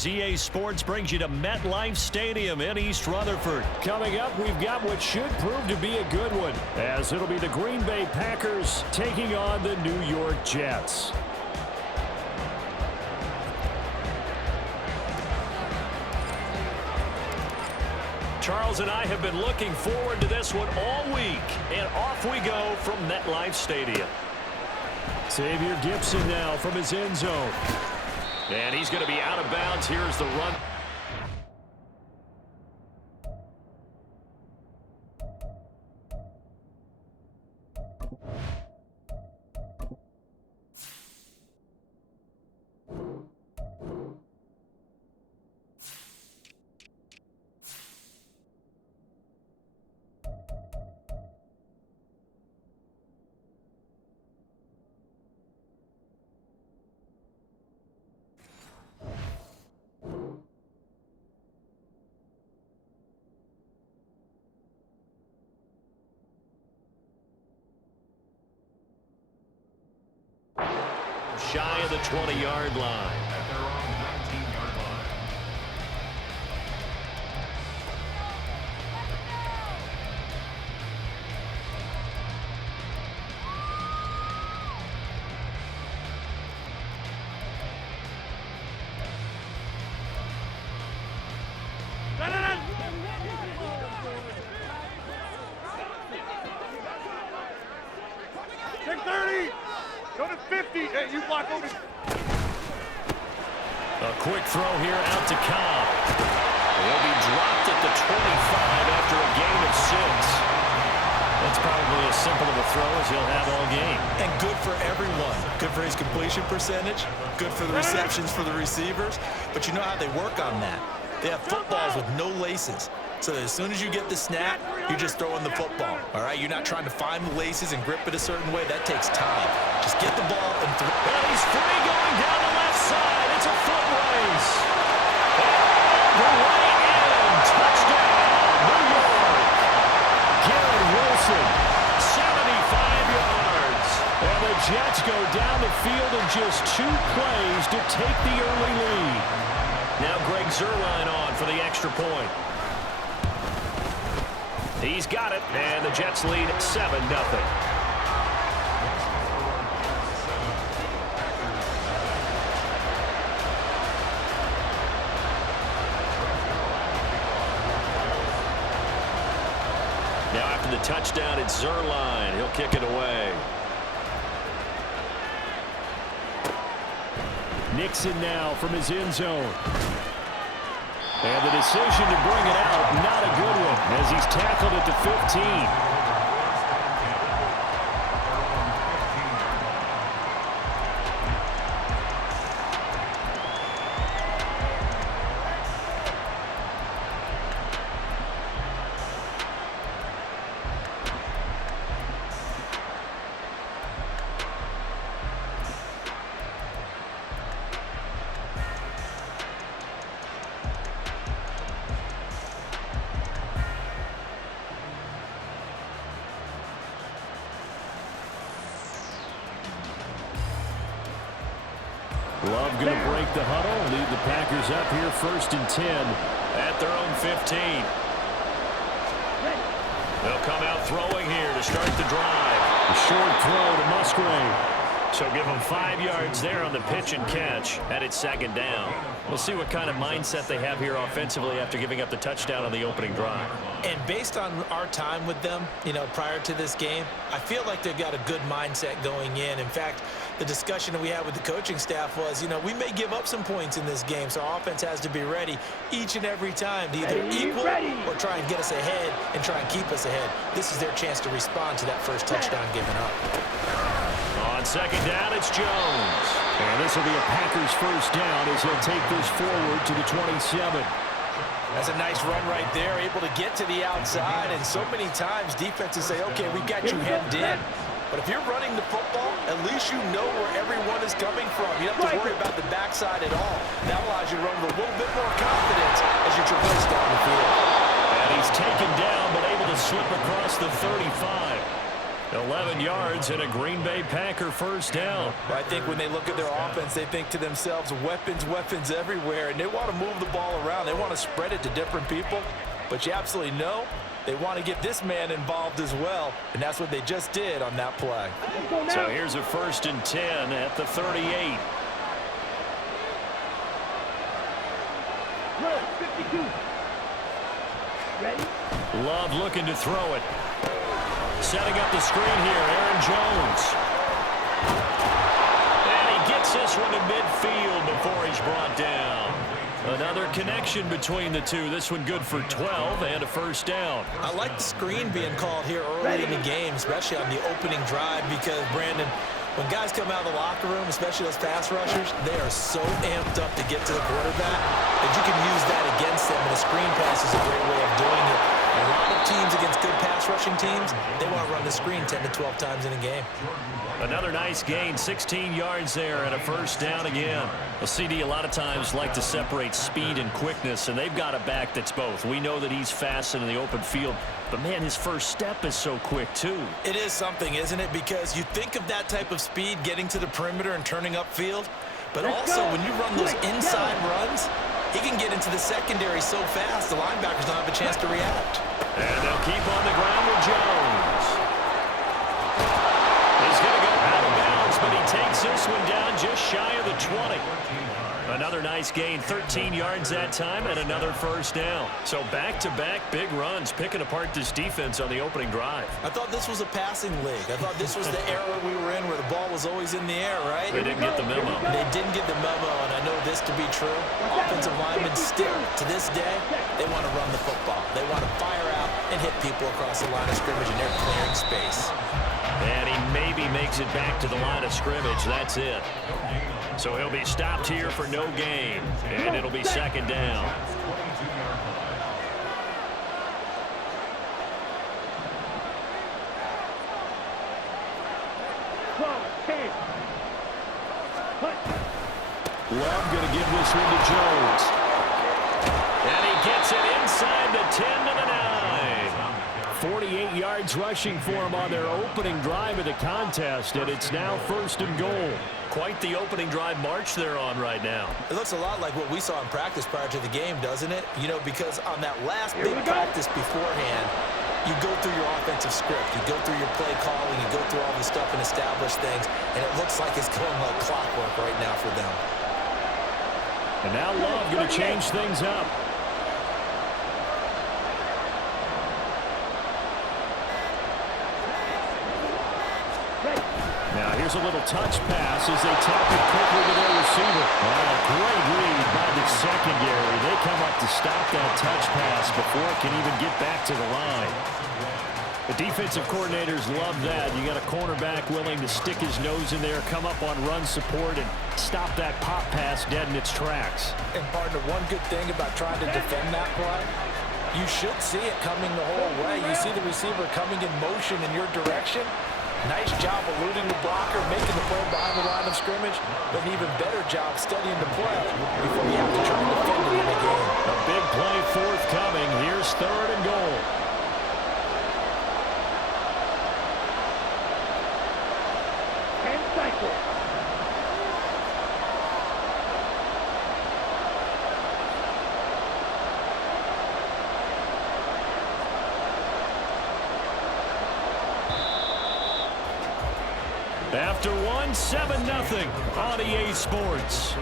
as EA Sports brings you to MetLife Stadium in East Rutherford. Coming up, we've got what should prove to be a good one, as it'll be the Green Bay Packers taking on the New York Jets. Charles and I have been looking forward to this one all week, and off we go from MetLife Stadium. Xavier Gibson now from his end zone. And he's going to be out of bounds. Here's the run. Shy of the 20-yard line. At their own 19-yard line. Go to 50. Hey, you block over. A quick throw here out to Cobb. He'll be dropped at the 25 after a gain of 6. That's probably as simple of a throw as he'll have all game. And good for everyone. Good for his completion percentage. Good for the receptions for the receivers. But you know how they work on that. They have footballs with no laces. So that as soon as you get the snap, you're just throwing the football. All right? You're not trying to find the laces and grip it a certain way. That takes time. Just get the ball and throw. And he's free going down the left side. It's a foot race. And the right end. Touchdown, New York. Garrett Wilson. 75 yards. And the Jets go down the field in just 2 plays to take the early lead. Now Greg Zuerlein on for the extra point. He's got it, and the Jets lead 7-0. Now after the touchdown, it's Zuerlein. He'll kick it away. Nixon now from his end zone. And the decision to bring it out, not a good one, as he's tackled at the 15. Love going to break the huddle, lead the Packers up here 1st and 10. At their own 15. They'll come out throwing here to start the drive. A short throw to Musgrave. So give them 5 yards there on the pitch and catch, and it's 2nd down. We'll see what kind of mindset they have here offensively after giving up the touchdown on the opening drive. And based on our time with them, prior to this game, I feel like they've got a good mindset going in. In fact, the discussion that we had with the coaching staff was, we may give up some points in this game, so our offense has to be ready each and every time to either equal or try and get us ahead and try and keep us ahead. This is their chance to respond to that first touchdown given up. On 2nd down, it's Jones. And this will be a Packers first down as he'll take this forward to the 27. That's a nice run right there, able to get to the outside. And so many times defenses say, okay, we got you hemmed in. But if you're running the football, at least you know where everyone is coming from. You don't have to worry about the backside at all. That allows you to run with a little bit more confidence as you traverse down the field. And he's taken down, but able to slip across the 35. 11 yards and a Green Bay Packer first down. I think when they look at their offense, they think to themselves, weapons, weapons everywhere, and they want to move the ball around. They want to spread it to different people, but you absolutely know they want to get this man involved as well, and that's what they just did on that play. So here's a 1st and 10 at the 38. 52. Ready? Love looking to throw it. Setting up the screen here, Aaron Jones. And he gets this one to midfield before he's brought down. Another connection between the two. This one good for 12 and a first down. I like the screen being called here early in the game, especially on the opening drive, because, Brandon, when guys come out of the locker room, especially those pass rushers, they are so amped up to get to the quarterback that you can use that against them, and a screen pass is a great way of doing it. A lot of teams against good pass rushing teams, they want to run the screen 10 to 12 times in a game. Another nice gain, 16 yards there and a first down again. A CD a lot of times like to separate speed and quickness, and they've got a back that's both. We know that he's fast in the open field, but, man, his first step is so quick, too. It is something, isn't it? Because you think of that type of speed getting to the perimeter and turning upfield, but also when you run those inside runs, he can get into the secondary so fast the linebackers don't have a chance to react. And they'll keep on the ground with Jones. He's going to go out of bounds, but he takes this one down just shy of the 20. Another nice gain, 13 yards that time, and another first down. So back-to-back big runs, picking apart this defense on the opening drive. I thought this was a passing league. I thought this was the era we were in where the ball was always in the air, right? They didn't get the memo. They didn't get the memo, and I know this to be true. Offensive linemen still, to this day, they want to run the football. They want to fire out and hit people across the line of scrimmage, and they're clearing space. And he maybe makes it back to the line of scrimmage. That's it. So he'll be stopped here for no gain, and it'll be second down. Love going to give this one to Jones. And he gets it inside the 10 to the 9. 48 yards rushing for him on their opening drive of the contest, and it's now 1st and goal. Quite the opening drive march they're on right now. It looks a lot like what we saw in practice prior to the game, doesn't it? You know, because on that last big practice beforehand, you go through your offensive script, you go through your play calling, you go through all the stuff and establish things, and it looks like it's going like clockwork right now for them. And now Love going to change things up. Now here's a little touch pass as they tap it quickly to their receiver. Oh, great read by the secondary. They come up to stop that touch pass before it can even get back to the line. The defensive coordinators love that. You got a cornerback willing to stick his nose in there, come up on run support, and stop that pop pass dead in its tracks. And, partner, one good thing about trying to defend that play, you should see it coming the whole way. You see the receiver coming in motion in your direction. Nice job eluding the blocker, making the play behind the line of scrimmage, but an even better job studying the play before you have to try and defend it in the game. A big play forthcoming. Here's 3rd and goal. After one, 7-0 on EA Sports.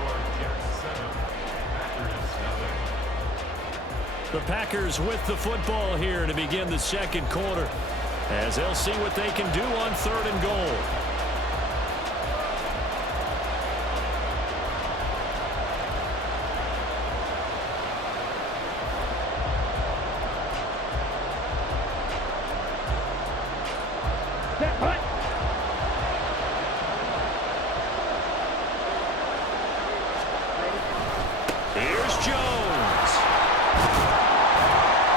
The Packers with the football here to begin the second quarter, as they'll see what they can do on 3rd and goal. Here's Jones.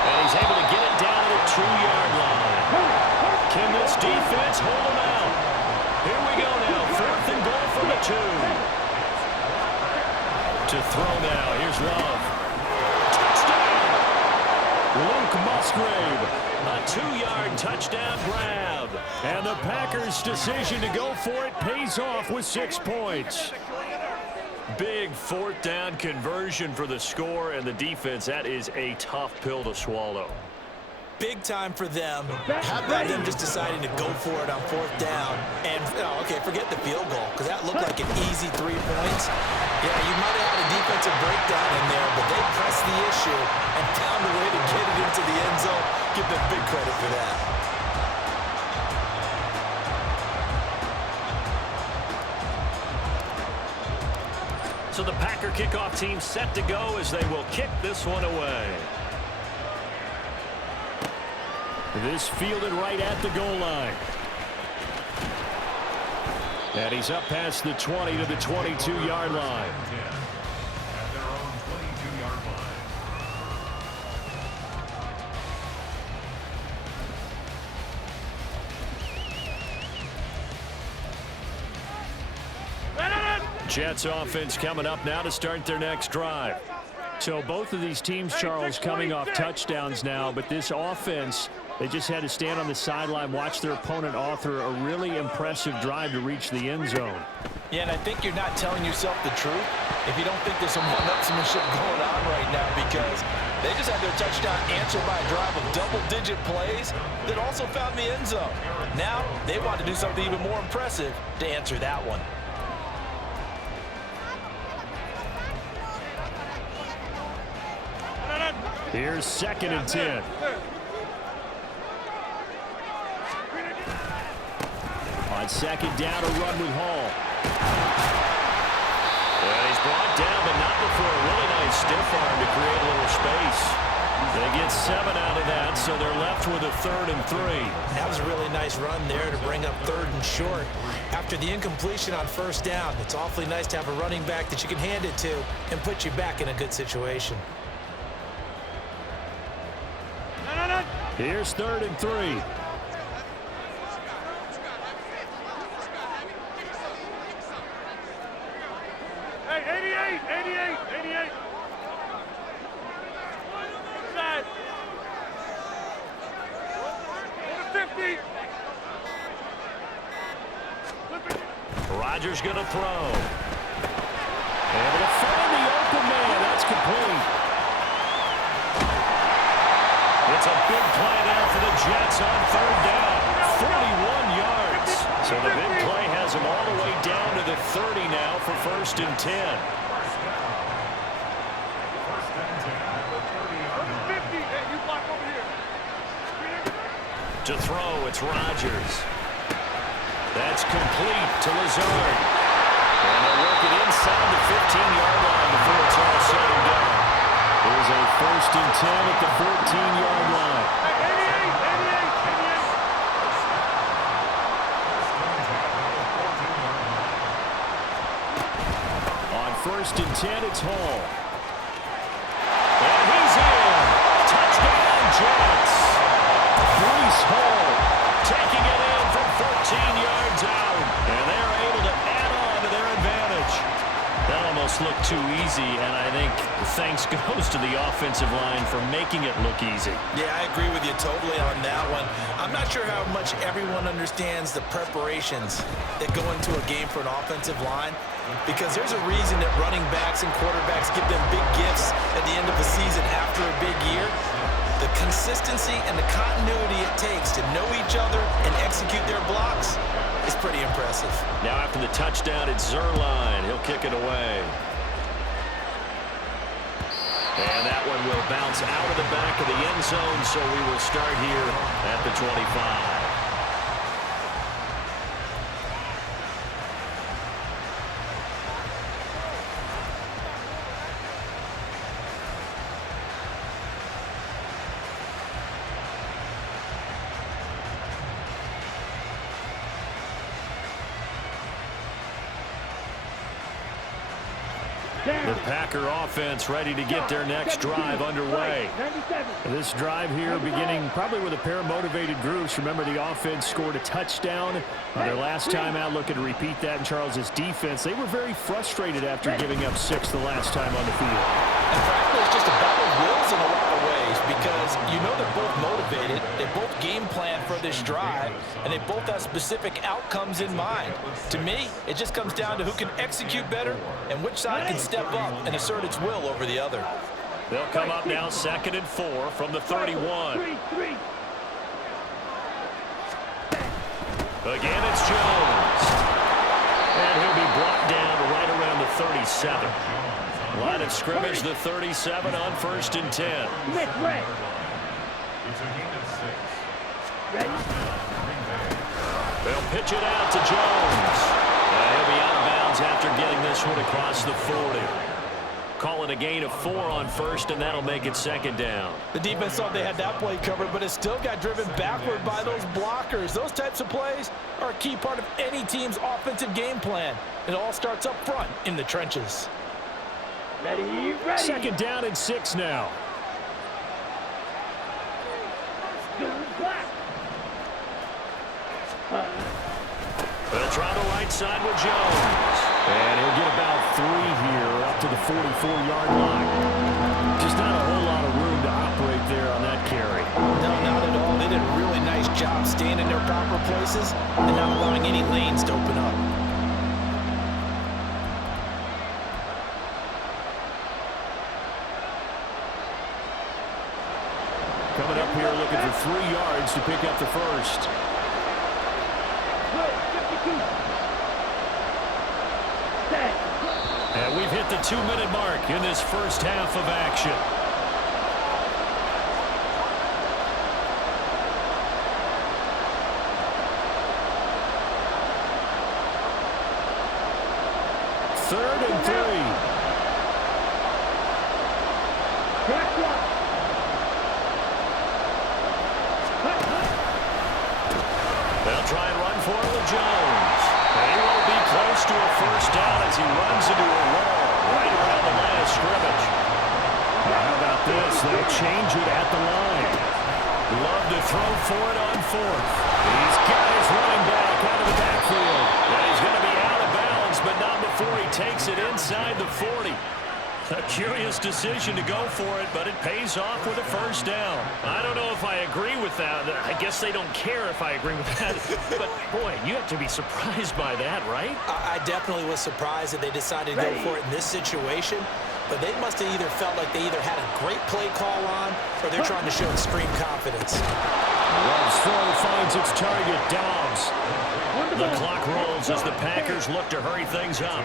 And he's able to get it down to the 2-yard line. Can this defense hold him out? Here we go now. 4th and goal from the 2. To throw now. Here's Love. Touchdown! Luke Moss Musgrave. A 2-yard touchdown grab. And the Packers' decision to go for it pays off with 6 points. Big 4th down conversion for the score, and the defense, that is a tough pill to swallow. Big time for them. How about them just deciding to go for it on 4th down? And, okay, forget the field goal, because that looked like an easy 3 points. Yeah, you might have had a defensive breakdown in there, but they pressed the issue and found a way to get it into the end zone. Give them big credit for that. So the Packer kickoff team set to go as they will kick this one away. This fielded right at the goal line. And he's up past the 20 to the 22-yard line. At their own 22-yard line. Jets offense coming up now to start their next drive. So both of these teams, Charles, coming off touchdowns now, but this offense, they just had to stand on the sideline, watch their opponent author a really impressive drive to reach the end zone. Yeah, and I think you're not telling yourself the truth if you don't think there's some one-upsmanship going on right now, because they just had their touchdown answered by a drive of double-digit plays that also found the end zone. Now they want to do something even more impressive to answer that one. Here's 2nd and 10. On 2nd down, a run with Hall. And he's brought down, but not before a really nice stiff arm to create a little space. They get 7 out of that, so they're left with a 3rd and 3. That was a really nice run there to bring up 3rd and short. After the incompletion on 1st down, it's awfully nice to have a running back that you can hand it to and put you back in a good situation. Here's 3rd and 3. Hey, 88. Side. 50. Rodgers going to throw. Able to find the open man. That's complete. It's a big play there for the Jets on 3rd down. 41 yards. So the big play has them all the way down to the 30 now for 1st and 10. To throw, it's Rodgers. That's complete to Lazard. And they'll work it inside the 15-yard line before it's all said and done. There's a 1st and 10 at the 14-yard line. 1st and 10, it's Hall. And he's in. Touchdown, Jets. Breece Hall Taking it in from 14 yards out. And they're able to add on to their advantage. That almost looked too easy, and I think thanks goes to the offensive line for making it look easy. Yeah, I agree with you totally on that one. I'm not sure how much everyone understands the preparations that go into a game for an offensive line, because there's a reason that running backs and quarterbacks give them big gifts at the end of the season after a big year. The consistency and the continuity it takes to know each other and execute their blocks is pretty impressive. Now after the touchdown, it's Zerline. He'll kick it away. And that one will bounce out of the back of the end zone, so we will start here at the 25. The Packer offense ready to get their next drive underway. This drive here beginning probably with a pair of motivated groups. Remember, the offense scored a touchdown their last time out. Looking to repeat that in Charles's defense. They were very frustrated after giving up 6 the last time on the field. And frankly, it's just a battle of wills in a lot of ways, because you know they're both this drive, and they both have specific outcomes in mind. To me, it just comes down to who can execute better and which side can step up and assert its will over the other. They'll come up now 2nd and 4 from the 31. Again, it's Jones. And he'll be brought down right around the 37. Line of scrimmage, the 37 on 1st and 10. It's a gain of 6. They'll pitch it out to Jones. And he'll be out of bounds after getting this one across the 40. Call it a gain of 4 on 1st, and that'll make it 2nd down. The defense thought they had that play covered, but it still got driven backward by those blockers. Those types of plays are a key part of any team's offensive game plan. It all starts up front in the trenches. Ready. 2nd down and 6 now. They'll try the right side with Jones. And he'll get about 3 here up to the 44-yard line. Just not a whole lot of room to operate there on that carry. No, not at all. They did a really nice job staying in their proper places and not allowing any lanes to open up. Coming up here looking for 3 yards to pick up the first. And we've hit the 2-minute mark in this first half of action. Third and 3. They'll try and run for it with Jones. And he won't be close to a first down as he runs into a wall right around the line of scrimmage. Now how about this? They'll change it at the line. Love to throw for it on 4th. He's got his running back out of the backfield. And he's going to be out of bounds, but not before he takes it inside the 40. A curious decision to go for it, but it pays off with a first down. I don't know if I agree with that. I guess they don't care if I agree with that. But, boy, you have to be surprised by that, right? I definitely was surprised that they decided to go for it in this situation, but they must have either felt like they either had a great play call on or they're trying to show extreme confidence. Love's throw finds its target, Dobbs. The clock rolls as the Packers look to hurry things up.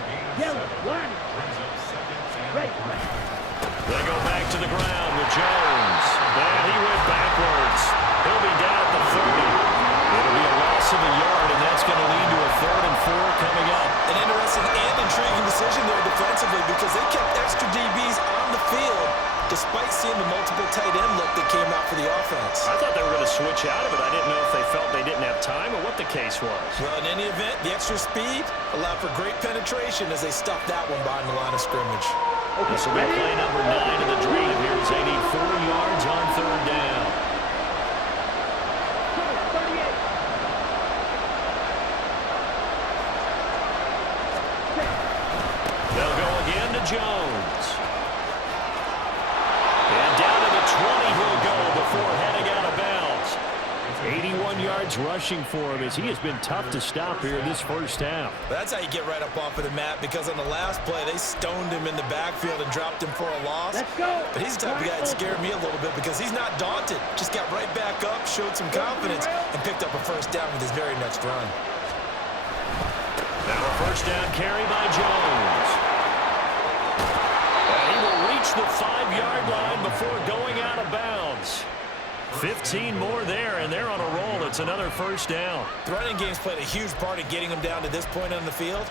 They go back to the ground with Jones. And he went backwards. He'll be down at the 30. It'll be a loss of a yard, and that's going to lead to a 3rd and 4 coming up. An interesting and intriguing decision there defensively because they kept extra DBs on the field despite seeing the multiple tight end look that came out for the offense. I thought they were going to switch out of it. I didn't know if they felt they didn't have time or what the case was. Well, in any event, the extra speed allowed for great penetration as they stuffed that one behind the line of scrimmage. This will be play number 9 of the dream here as they need 4 yards on 3rd down. They'll go again to Jones. And down to the 20 he'll go before heading out of bounds. 81 yards rushing for him as he has been tough to stop here in this first half. That's how you get right up off of the mat because on the last play, they stoned him in the backfield and dropped him for a loss. But he's the type of guy that scared me a little bit because he's not daunted. Just got right back up, showed some confidence, and picked up a first down with his very next run. Now a first down carry by Jones. And he will reach the 5-yard line before going out of bounds. 15 more there, and they're on a roll. It's another first down. The running game's played a huge part in getting them down to this point on the field.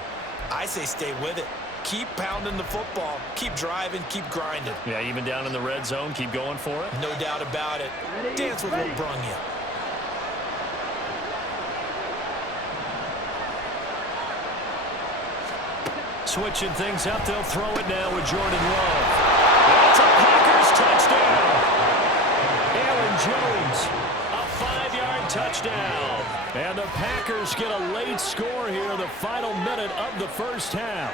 I say stay with it. Keep pounding the football. Keep driving. Keep grinding. Yeah, even down in the red zone, keep going for it. No doubt about it. Dance with what brung you. Switching things up, they'll throw it now with Jordan Love. That's a Packers touchdown. Aaron Jones, a 5-yard touchdown. And the Packers get a late score here in the final minute of the first half.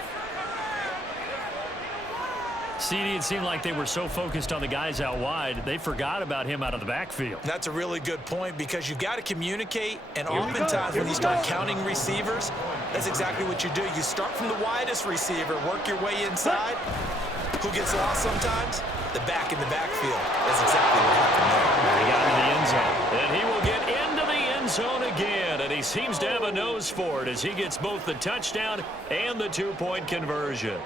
CD, it seemed like they were so focused on the guys out wide, they forgot about him out of the backfield. That's a really good point because you've got to communicate, and oftentimes when you start counting receivers, that's exactly what you do. You start from the widest receiver, work your way inside. Who gets lost sometimes? The back in the backfield. That's exactly what happened there. He got into the end zone. And he will get into the end zone again, and he seems to have a nose for it as he gets both the touchdown and the two-point conversion.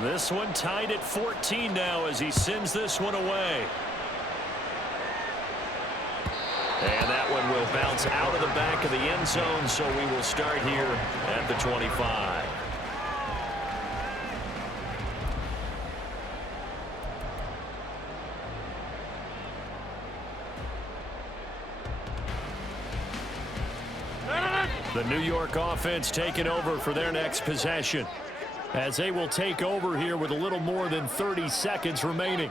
This one tied at 14 now as he sends this one away. And that one will bounce out of the back of the end zone, so we will start here at the 25. The New York offense taking over for their next possession, as they will take over here with a little more than 30 seconds remaining.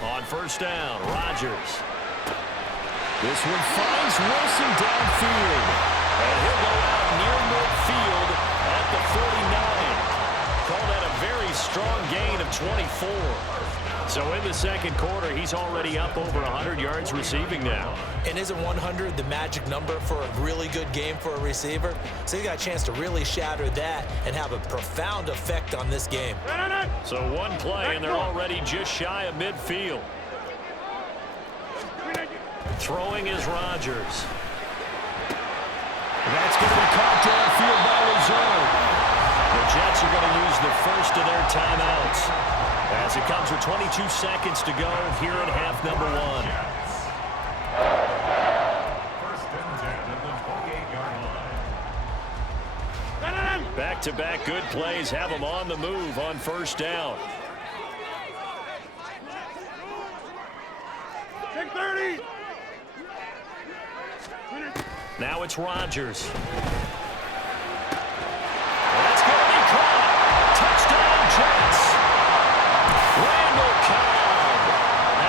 On first down, Rodgers. This one finds Wilson downfield. And he'll go out near midfield at the 49. Call that a very strong gain of 24. So in the second quarter, he's already up over 100 yards receiving now. And isn't 100 the magic number for a really good game for a receiver? So he got a chance to really shatter that and have a profound effect on this game. So one play, and they're already just shy of midfield. Throwing is Rodgers. That's going to be caught downfield by Lazard. The Jets are going to use the first of their timeouts, as it comes with 22 seconds to go here at half number one. First and 10 at the 28-yard line. Back-to-back good plays have them on the move on first down. Take 30. Now it's Rodgers. That's going to be caught. Touchdown, Jets. Randall Cobb,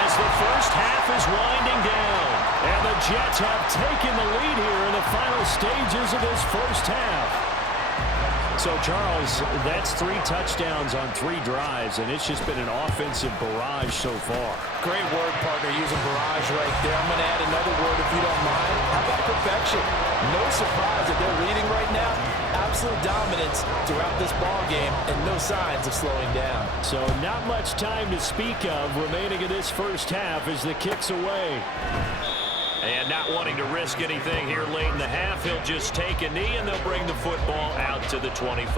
as the first half is winding down. And the Jets have taken the lead here in the final stages of this first half. So, Charles, that's 3 touchdowns on 3 drives, and it's just been an offensive barrage so far. Great word, partner, using barrage right there. I'm going to add another word if you don't mind. How about perfection? No surprise that they're leading right now. Absolute dominance throughout this ball game and no signs of slowing down. So not much time to speak of remaining in this first half as the kick's away. And not wanting to risk anything here late in the half, he'll just take a knee and they'll bring the football out to the 25.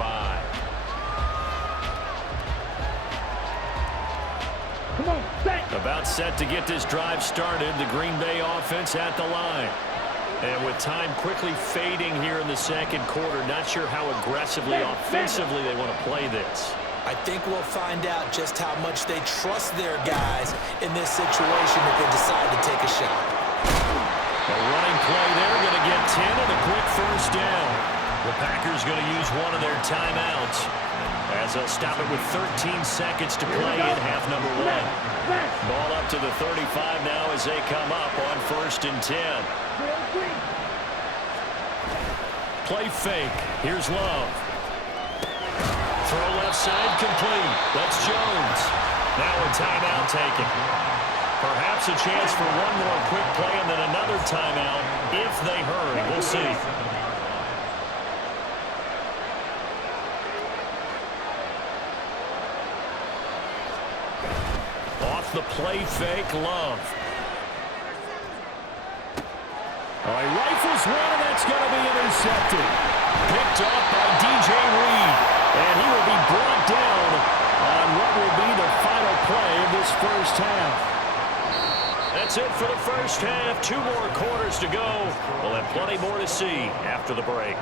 Come on, set. About set to get this drive started, the Green Bay offense at the line. And with time quickly fading here in the second quarter, not sure how aggressively, offensively they want to play this. I think we'll find out just how much they trust their guys in this situation if they decide to take a shot. A running play there, going to get 10 and a quick first down. The Packers going to use one of their timeouts as they'll stop it with 13 seconds to play in half number one. Ball up to the 35 now as they come up on first and 10. Play fake. Here's Love. Throw left side complete. That's Jones. Now a timeout taken. Perhaps a chance for one more quick play and then another timeout if they hurry. We'll see. Off the play fake, Love. All right, rifles one, and that's going to be intercepted. Picked off by DJ Reed, and he will be brought down on what will be the final play of this first half. That's it for the first half. 2 more quarters to go. We'll have plenty more to see after the break.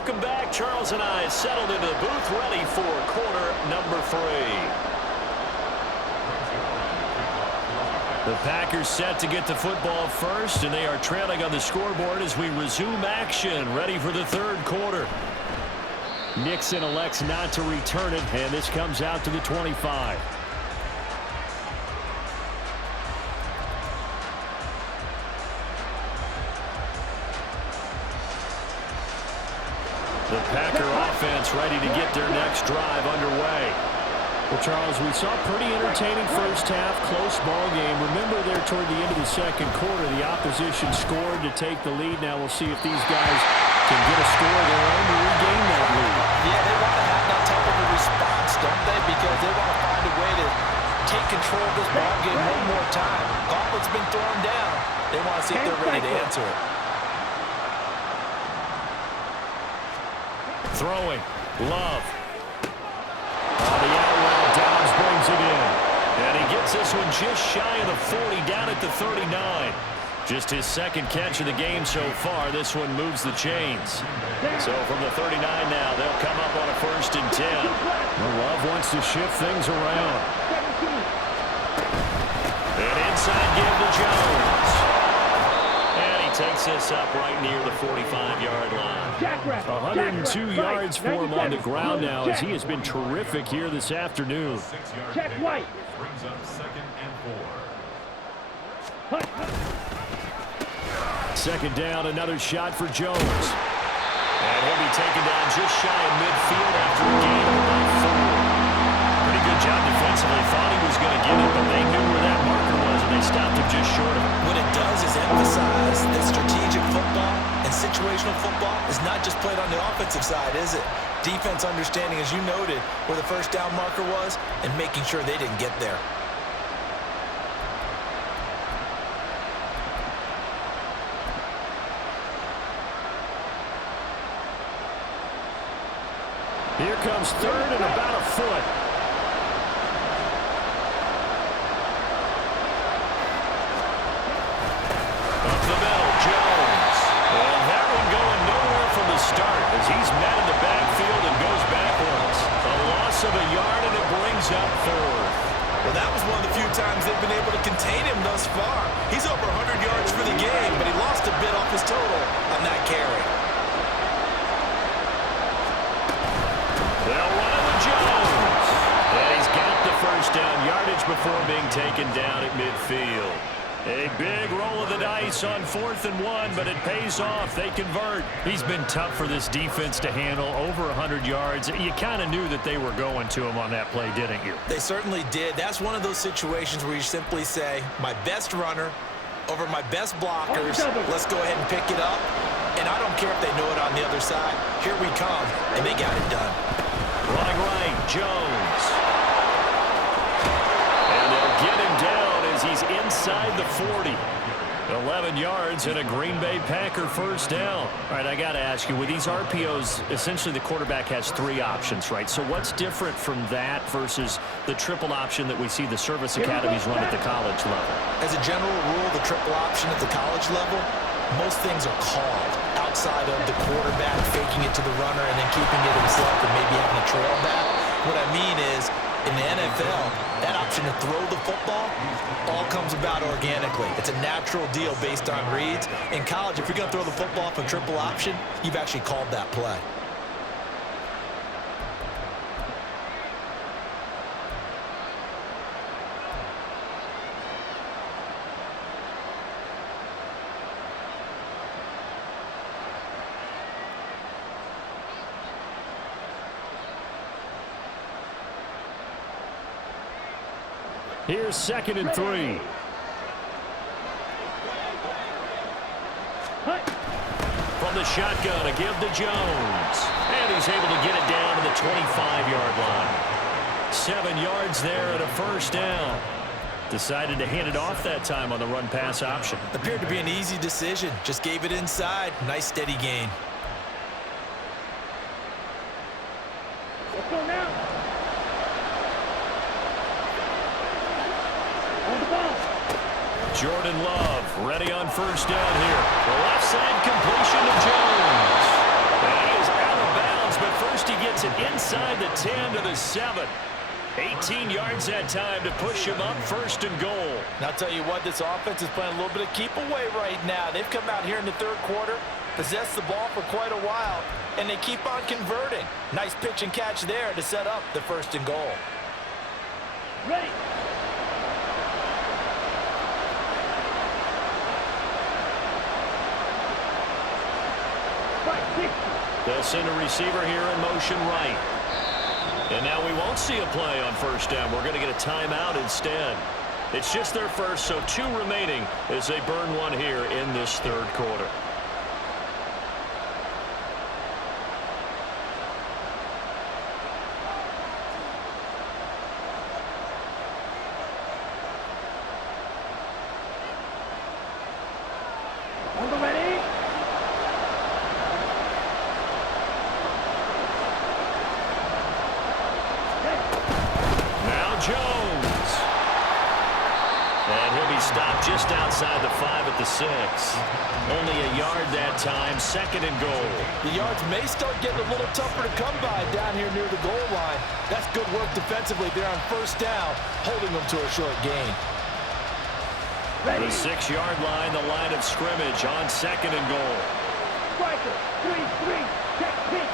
welcome back. Charles and I settled into the booth, ready for quarter number 3. The Packers set to get the football first, and they are trailing on the scoreboard as we resume action, ready for the third quarter. Nixon elects not to return it, and this comes out to the 25. The Packer offense ready to get their next drive underway. Well, Charles, we saw a pretty entertaining first half, close ball game. Remember there toward the end of the second quarter, the opposition scored to take the lead. Now we'll see if these guys can get a score of their own to regain that lead. Yeah, they want to have that type of a response, don't they? Because they want to find a way to take control of this ball game one more time. Gauntlet's been thrown down. They want to see if they're ready to answer it. Throwing. Love. On the outlet, Dobbs brings it in. And he gets this one just shy of the 40, down at the 39. Just his second catch of the game so far. This one moves the chains. So from the 39 now, they'll come up on a 1st and 10. Well, Love wants to shift things around. And inside give to Jones. And he takes this up right near the 45-yard line. 102 yards for him on the ground now, as he has been terrific here this afternoon. Check White. Brings up 2nd and 4. Second down, another shot for Jones. And he'll be taken down just shy of midfield after a gain of about 4. Pretty good job defensively. Thought he was going to get it, but they knew where that marker was, and they stopped him just short of it. What it does is emphasize that strategic football and situational football is not just played on the offensive side, is it? Defense understanding, as you noted, where the first down marker was and making sure they didn't get there. Here comes 3rd and about a foot. Up the middle, Jones. And that one going nowhere from the start as he's met in the backfield and goes backwards. A loss of a yard, and it brings up 4th. Well, that was one of the few times they've been able to contain him thus far. He's over 100 yards for the game, but he lost a bit off his total on that carry. They'll run it with Jones. And he's got the first down yardage before being taken down at midfield. A big roll of the dice on 4th and 1, but it pays off. They convert. He's been tough for this defense to handle, over 100 yards. You kind of knew that they were going to him on that play, didn't you? They certainly did. That's one of those situations where you simply say, my best runner over my best blockers. Let's go ahead and pick it up. And I don't care if they know it on the other side. Here we come, and they got it done. Running right, Jones. And they'll get him down as he's inside the 40. 11 yards and a Green Bay Packer first down. All right, I got to ask you, with these RPOs, essentially the quarterback has 3 options, right? So what's different from that versus the triple option that we see the service academies run at the college level? As a general rule, the triple option at the college level, most things are called outside of the quarterback faking it to the runner and then keeping it himself and maybe having a trail back. What I mean is, in the NFL, that option to throw the football all comes about organically. It's a natural deal based on reads. In college, if you're going to throw the football for triple option, you've actually called that play. Here's 2nd and 3. From the shotgun, a give to Jones. And he's able to get it down to the 25-yard line. 7 yards there and a first down. Decided to hand it off that time on the run-pass option. Appeared to be an easy decision. Just gave it inside. Nice steady gain. Let's go now. Jordan Love ready on first down here. The left side completion to Jones. And he is out 7. 18 yards that time to push him up 1st and goal. And I'll tell you what, this offense is playing a little bit of keep away right now. They've come out here in the 3rd quarter, possessed the ball for quite a while, and they keep on converting. Nice pitch and catch there to set up the 1st and goal. Ready. They'll send a receiver here in motion right. And now we won't see a play on 1st down. We're going to get a timeout instead. It's just their first, so 2 remaining as they burn one here in this 3rd quarter. On the ready. Jones. And he'll be stopped just outside the 5 at the 6. Only a yard that time, 2nd and goal. The yards may start getting a little tougher to come by down here near the goal line. That's good work defensively there on 1st down, holding them to a short gain. The 6-yard line, the line of scrimmage on 2nd and goal. Striker, 3-3, check pitch.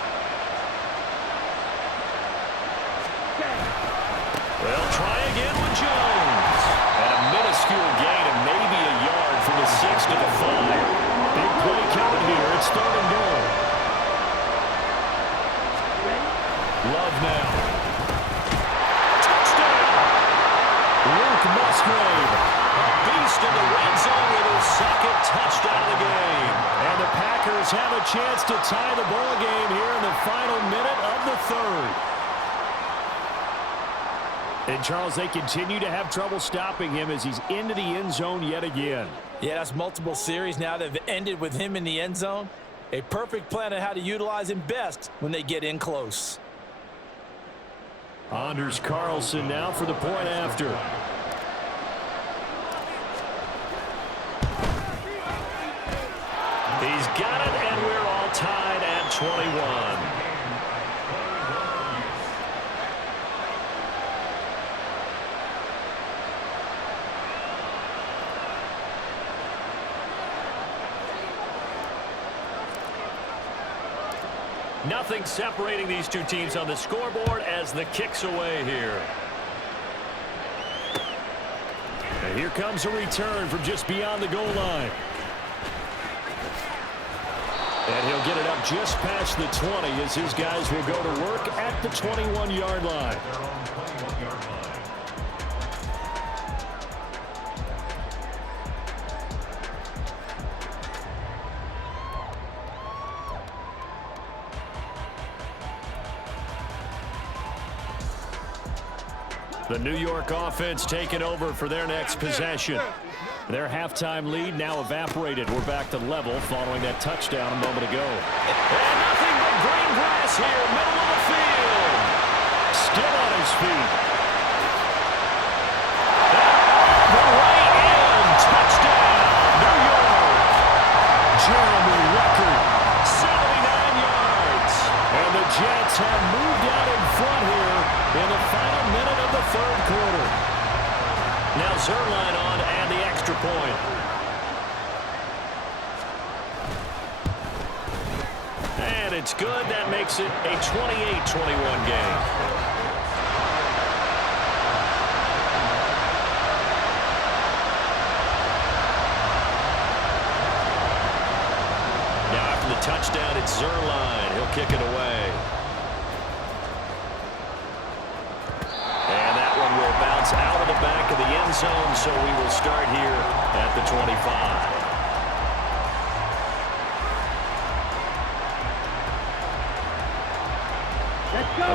They'll try again with Jones. And a minuscule gain of maybe a yard from the 6 to the 5. Big play coming here. It's 3rd and goal. Love now. Touchdown! Luke Musgrave. A beast in the red zone with his 2nd touchdown of the game. And the Packers have a chance to tie the ball game here in the final minute of the 3rd. And, Charles, they continue to have trouble stopping him as he's into the end zone yet again. Yeah, that's multiple series now that have ended with him in the end zone. A perfect plan on how to utilize him best when they get in close. Anders Carlson now for the point after. He's got it, and we're all tied at 21. Nothing separating these 2 teams on the scoreboard as the kick's away here. And here comes a return from just beyond the goal line. And he'll get it up just past the 20 as his guys will go to work at the 21-yard line. The New York offense taking over for their next possession. Their halftime lead now evaporated. We're back to level following that touchdown a moment ago. And nothing but green grass here, middle of the field. Still on his feet. The right end, touchdown, New York. Jeremy Ruckert. 79 yards. And the Jets have moved out in front here in the final minute of the 3rd quarter. Now Zerline on and the extra point. And it's good. That makes it a 28-21 game. Now after the touchdown, it's Zerline. He'll kick it away. Will bounce out of the back of the end zone, so we will start here at the 25.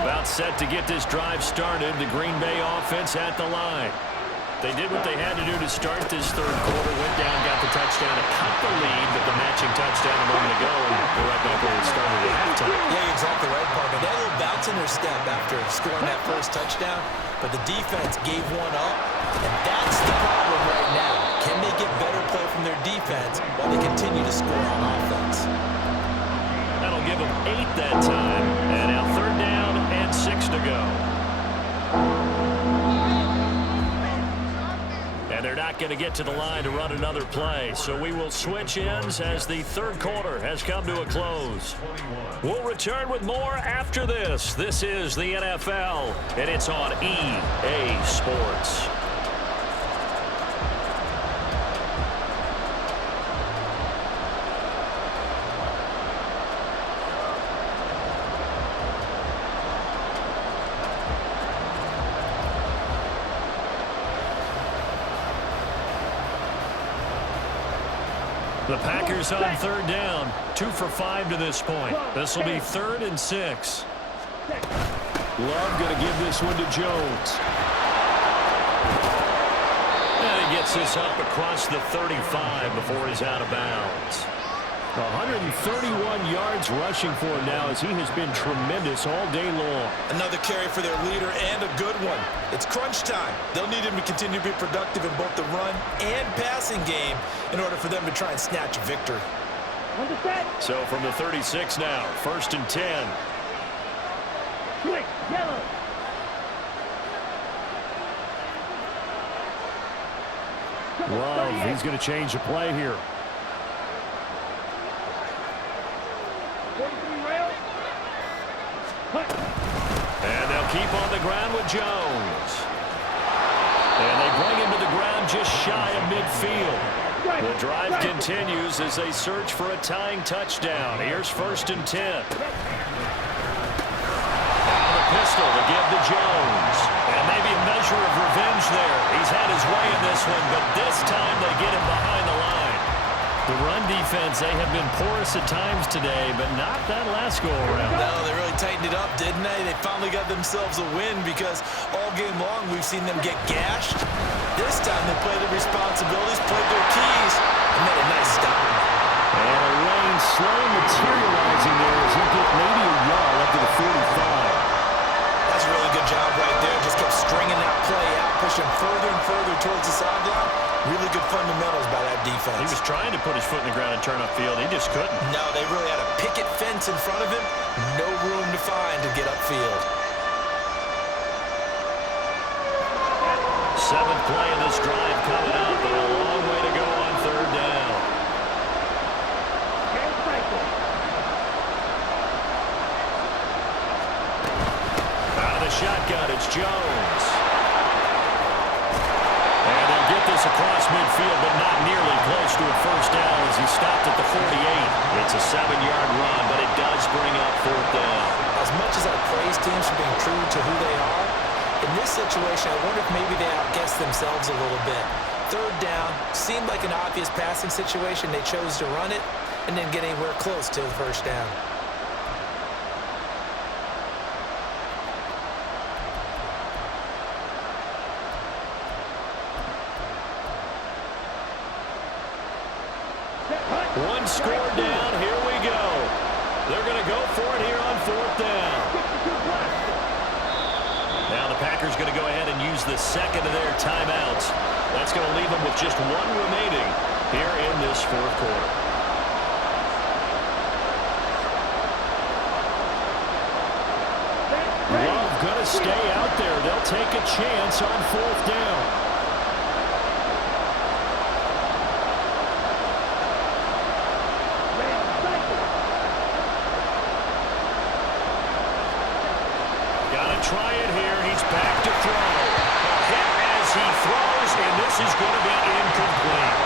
About set to get this drive started. The Green Bay offense at the line. They did what they had to do to start this 3rd quarter. Went down, got the touchdown to cut the lead, but the matching touchdown a moment ago, and we're right back where we started at halftime. Yeah, you're exactly right, Parker. They had a little bounce in their step after scoring that 1st touchdown, but the defense gave one up, and that's the problem right now. Can they get better play from their defense while they continue to score on offense? That'll give them 8 that time, and now 3rd down and 6 to go. And they're not going to get to the line to run another play. So we will switch ends as the third quarter has come to a close. We'll return with more after this. This is the NFL, and it's on EA Sports. The Packers on third down, 2 for 5 to this point. This will be 3rd and 6. Love going to give this one to Jones. And he gets this up across the 35 before he's out of bounds. 131 yards rushing for him now as he has been tremendous all day long. Another carry for their leader and a good one. It's crunch time. They'll need him to continue to be productive in both the run and passing game in order for them to try and snatch a victory. Understand? So from the 36 now, 1st and 10. Switch, yellow. Love, he's going to change the play here. 43 rail. Punch. And they'll keep on the ground with Jones. And they bring him to the ground just shy of midfield. The drive continues as they search for a tying touchdown. Here's 1st and 10. The pistol to give to Jones. And maybe a measure of revenge there. He's had his way in this one, but this time they get him behind the line. The run defense, they have been porous at times today, but not that last go-around. No, they really tightened it up, didn't they? They finally got themselves a win because all game long we've seen them get gashed. This time they played their responsibilities, played their keys, and made a nice stop. And a rain slow materializing there as he get maybe a yard up to the 45. That's a really good job right there. Just kept stringing that play out, pushing further and further towards the sideline. Really good fundamentals by that defense. He was trying to put his foot in the ground and turn upfield. He just couldn't. No, they really had a picket fence in front of him. No room to find to get upfield. 7th play of this drive coming up, but a long way to go on 3rd down. Out of the shotgun, it's Jones. And they'll get this across midfield, but not nearly close to a 1st down as he stopped at the 48. It's a 7-yard run, but it does bring up 4th down. As much as I praise teams for being true to who they are, in this situation, I wonder if maybe they outguessed themselves a little bit. 3rd down, seemed like an obvious passing situation. They chose to run it and didn't get anywhere close to the 1st down. One score down, here we go. They're going to go for it here on 4th down. Now the Packers going to go ahead and use the 2nd of their timeouts. That's going to leave them with just 1 remaining here in this 4th quarter. Love going to stay out there. They'll take a chance on 4th down. Try it here. He's back to throw. A hit as he throws, and this is going to be incomplete.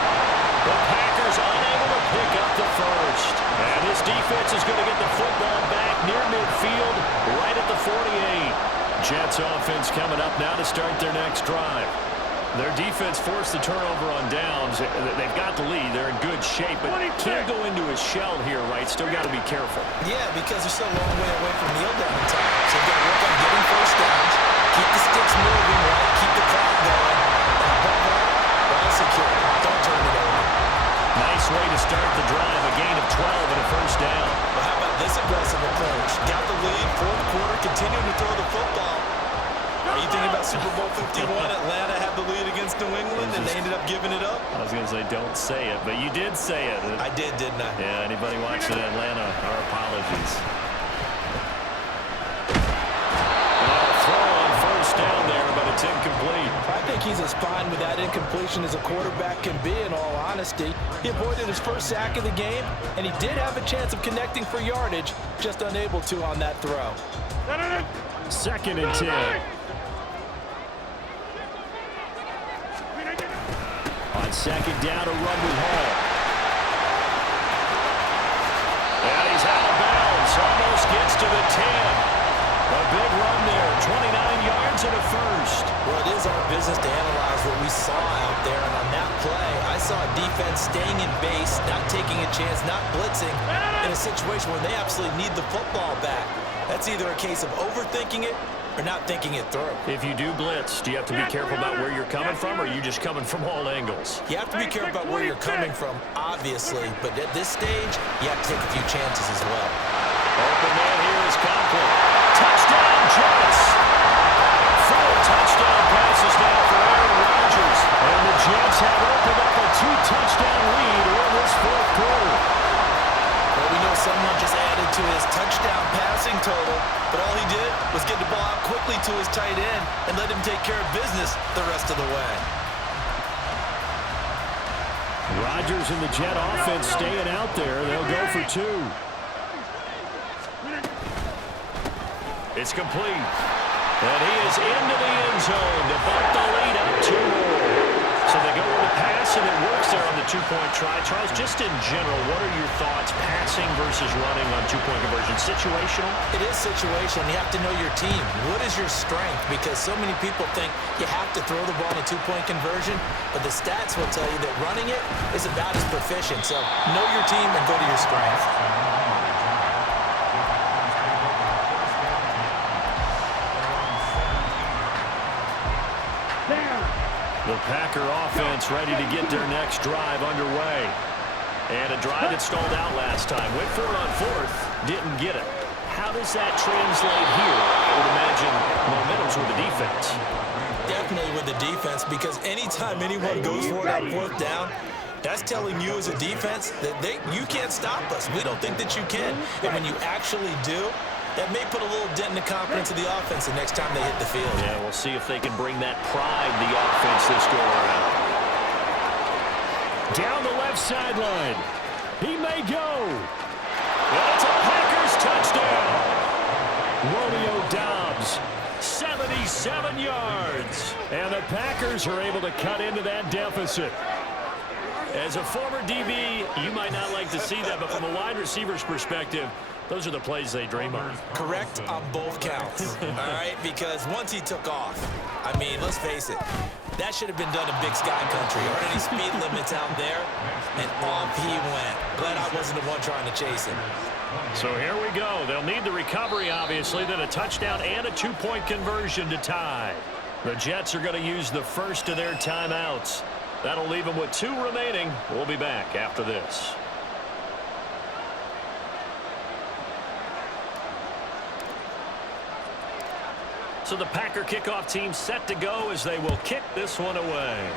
The Packers unable to pick up the 1st. And this defense is going to get the football back near midfield, right at the 48. Jets offense coming up now to start their next drive. Their defense forced the turnover on downs. They've got the lead. They're in good shape, but can't go into a shell here, right? Still got to be careful. Yeah, because they're still a long way away from kneel down time. So they've got to work on getting 1st downs, keep the sticks moving, right? Keep the clock going. And above all, ball security. Don't turn it over. Nice way to start the drive. A gain of 12 and a 1st down. Well, how about this aggressive approach? Got the lead, 4th quarter, continuing to throw the football. Are you thinking about Super Bowl 51? Atlanta had the lead against New England, and they ended up giving it up? I was going to say, don't say it, but you did say it. I did, didn't I? Yeah, anybody watching Atlanta, our apologies. Throw on 1st down he's as fine with that incompletion as a quarterback can be, in all honesty. He avoided his first sack of the game, and he did have a chance of connecting for yardage, just unable to on that throw. 2nd and 10. On 2nd down, a run with Hall. And he's out of bounds. Almost gets to the 10. A big run there. 29 yards and a first. Well, it is our business to analyze what we saw out there. And on that play, I saw a defense staying in base, not taking a chance, not blitzing, in a situation where they absolutely need the football back. That's either a case of overthinking it or not thinking it through. If you do blitz, do you have to be careful about where you're coming from, or are you just coming from all angles? You have to be careful about where you're coming from, obviously, but at this stage, you have to take a few chances as well. Open man here is Conklin. Touchdown, Jets! 4 touchdown passes now for Aaron Rodgers. And the Jets have opened up a 2-touchdown lead in this 4th quarter. Well, we know someone just added to his touchdown passing total, but all he did was get the ball out quickly to his tight end and let him take care of business the rest of the way. Rodgers and the Jet offense staying out there. They'll go for 2. It's complete. And he is into the end zone to bump the lead up 2 more. So they go with the pass, and it works there on the 2-point try. Charles, just in general, what are your thoughts, passing versus running on 2-point conversion? Situational? It is situational. You have to know your team. What is your strength? Because so many people think you have to throw the ball in a 2-point conversion, but the stats will tell you that running it is about as proficient. So know your team and go to your strength. The Packer offense ready to get their next drive underway. And a drive that stalled out last time. Went for it on 4th, didn't get it. How does that translate here? I would imagine momentum's with the defense. Definitely with the defense, because anytime anyone goes for it on 4th down, that's telling you as a defense that you can't stop us. We don't think that you can. And when you actually do, that may put a little dent in the confidence of the offense the next time they hit the field. Yeah, we'll see if they can bring that pride to the offense this go around. Down the left sideline. He may go. And it's a Packers touchdown. Romeo Doubs. 77 yards. And the Packers are able to cut into that deficit. As a former DB, you might not like to see that, but from a wide receiver's perspective, those are the plays they dream of. Correct on both counts, all right? Because once he took off, I mean, let's face it, that should have been done in Big Sky Country. Aren't any speed limits out there? And off he went. Glad I wasn't the one trying to chase him. So here we go. They'll need the recovery, obviously, then a touchdown and a 2-point conversion to tie. The Jets are going to use the first of their timeouts. That'll leave them with 2 remaining. We'll be back after this. So the Packer kickoff team set to go as they will kick this one away.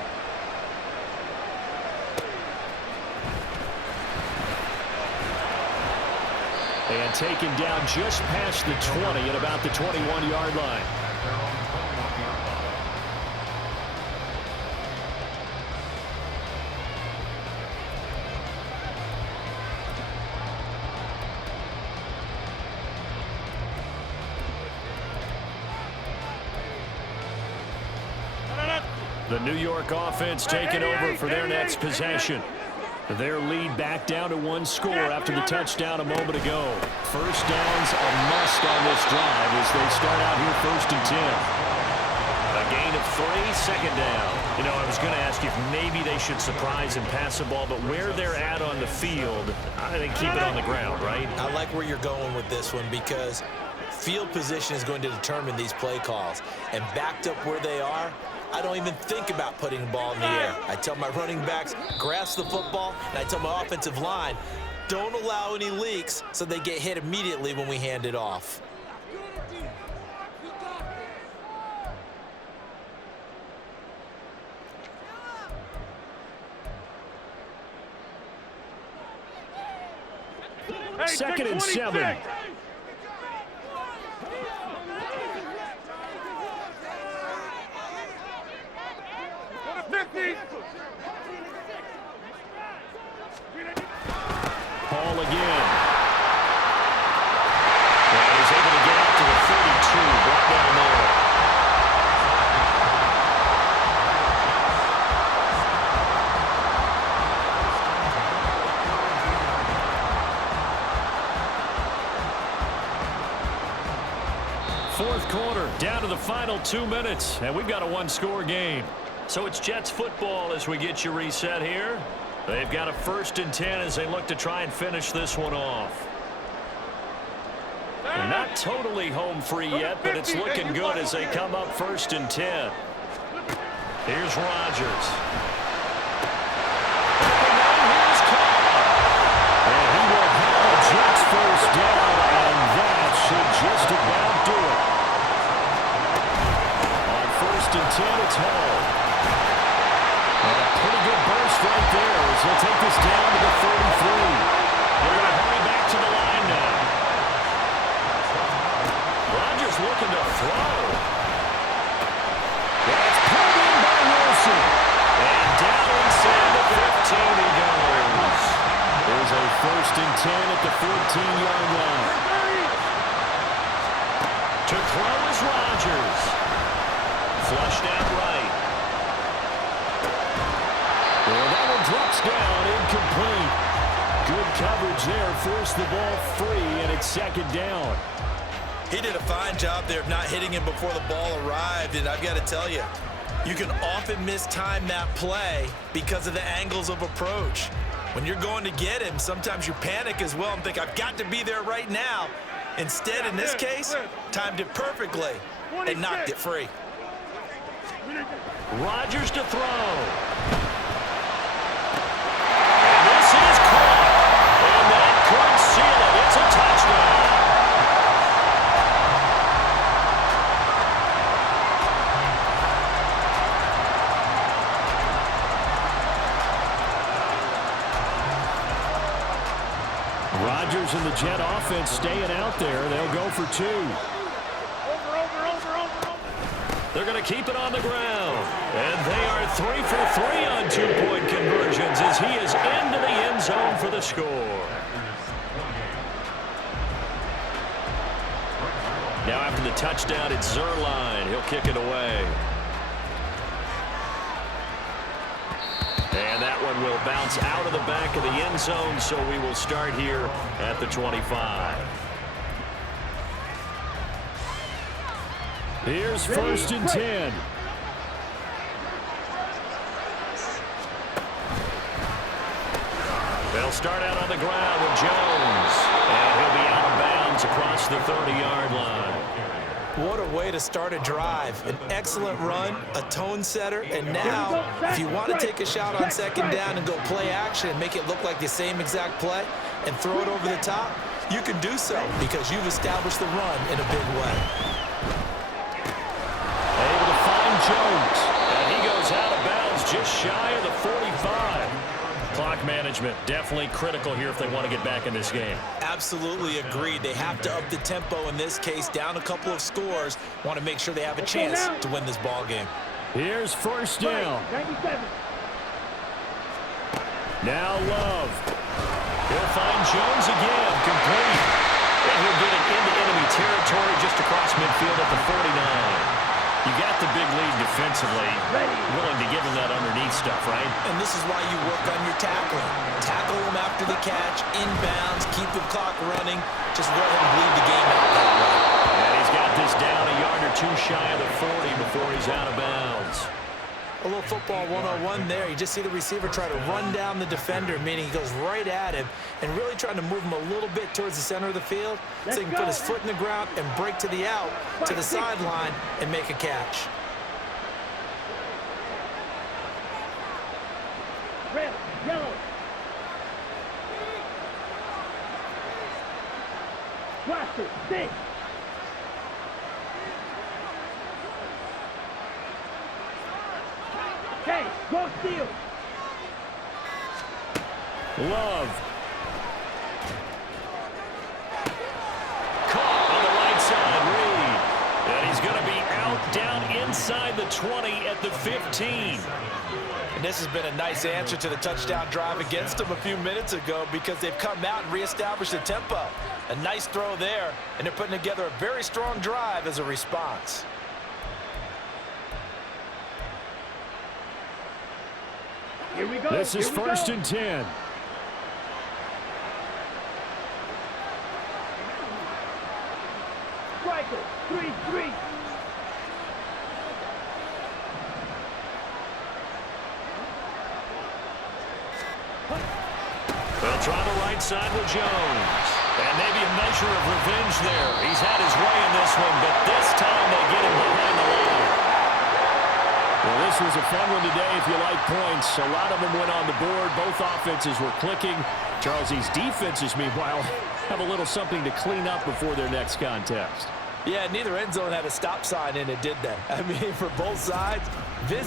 And taken down just past the 20 at about the 21-yard line. The New York offense taking over for their next possession. Their lead back down to 1 score after the touchdown a moment ago. First down's a must on this drive as they start out here 1st and 10. A gain of 3, 2nd down. You know, I was going to ask you if maybe they should surprise and pass the ball, but where they're at on the field, I think keep it on the ground, right? I like where you're going with this one because field position is going to determine these play calls. And backed up where they are, I don't even think about putting the ball in the air. I tell my running backs, grasp the football, and I tell my offensive line, don't allow any leaks so they get hit immediately when we hand it off. Hey, 2nd and 7. ball again. And he's able to get out to the 32, brought down there. Fourth quarter, down to the final 2 minutes, and we've got a one-score game. So it's Jets football as we get you reset here. They've got a 1st and 10 as they look to try and finish this one off. They're not totally home free yet, but it's looking good as they come up 1st and 10. Here's Rodgers. Here's Cobb. And he will have a Jets first down, and that should just about do it. On 1st and 10, it's Hall. And a pretty good burst right there as he'll take this down to the 33. They're going to hurry back to the line now. Rodgers looking to throw. That's pulled in by Wilson. And down inside the 15 he goes. There's a 1st and 10 at the 14-yard line. To throw is Rodgers. Flushed out right. And that one drops down, incomplete. Good coverage there, forced the ball free, and it's 2nd down. He did a fine job there of not hitting him before the ball arrived, and I've got to tell you, you can often mistime that play because of the angles of approach. When you're going to get him, sometimes you panic as well and think, I've got to be there right now. Instead, in this case, timed it perfectly and knocked it free. Rodgers to throw. And this is caught. And that could seal it. It's a touchdown. Rodgers and the Jet offense staying out there. They'll go for 2. They're going to keep it on the ground. And they are 3 for 3 on 2-point conversions as he is into the end zone for the score. Now after the touchdown, it's Zerline. He'll kick it away. And that one will bounce out of the back of the end zone, so we will start here at the 25. Here's 1st and 10. They'll start out on the ground with Jones. And he'll be out of bounds across the 30-yard line. What a way to start a drive. An excellent run, a tone setter, and now, if you want to take a shot on 2nd down and go play action and make it look like the same exact play and throw it over the top, you can do so because you've established the run in a big way. Able to find Jones. And he goes out of bounds just shy of the 45. Clock management definitely critical here if they want to get back in this game. Absolutely agreed. They have to up the tempo in this case, down a couple of scores. Want to make sure they have a chance to win this ball game. Here's 1st down. 97. Now Love. He'll find Jones again, complete. And he'll get it into enemy territory just across midfield at the 49. You got the big lead defensively, willing to give him that underneath stuff, right? And this is why you work on your tackling. Tackle him after the catch, inbounds, keep the clock running. Just go ahead and bleed the game out that way. And he's got this down a yard or 2 shy of the 40 before he's out of bounds. A little football 101 there. You just see the receiver try to run down the defender, meaning he goes right at him and really trying to move him a little bit towards the center of the field so he can put his foot in the ground and break to the out, to the sideline, and make a catch. Red, yellow. Watch it, 6. Okay, go steal. Love. Caught on the right side, Reed. And he's going to be out down inside the 20 at the 15. And this has been a nice answer to the touchdown drive against them a few minutes ago because they've come out and reestablished the tempo. A nice throw there, and they're putting together a very strong drive as a response. Here we go. This is first and 10. Striker, 3-3. They'll try the right side with Jones. And maybe a measure of revenge there. He's had his way in this one, but this time they get him behind the line. Well, this was a fun one today if you like points. A lot of them went on the board. Both offenses were clicking. Charles, these defenses, meanwhile, have a little something to clean up before their next contest. Yeah, neither end zone had a stop sign in it, did they? I mean, for both sides,